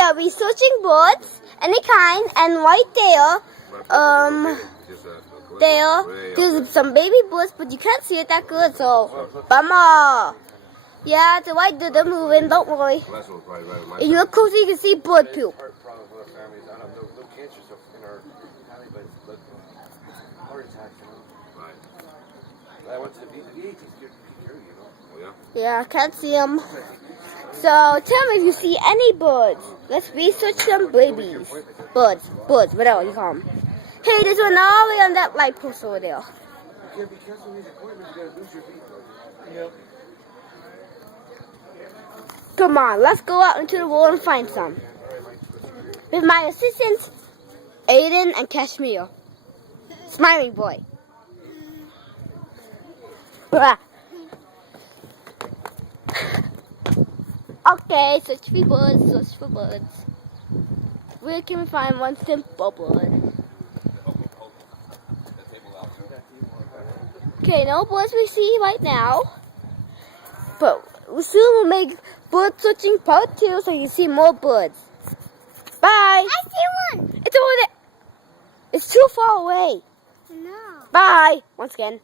are researching birds, any kind, and right there's some baby birds, but you can't see it that good, so bummer. Yeah, the white they're moving, don't worry. If you look closer, you can see bird poop. Yeah, I can't see them. So tell me if you see any birds. Let's research some babies. Birds, whatever you call them. Hey, there's one all the way on that light post over there. Come on, let's go out into the world and find some. With my assistants, Aiden and Kashmir. Smiling boy. Bruh. Okay, search for birds. Where can we find one simple bird? Okay, no birds we see right now. But soon we'll make bird searching part 2 so you see more birds. Bye! I see one! It's over there! It's too far away. No. Bye! Once again.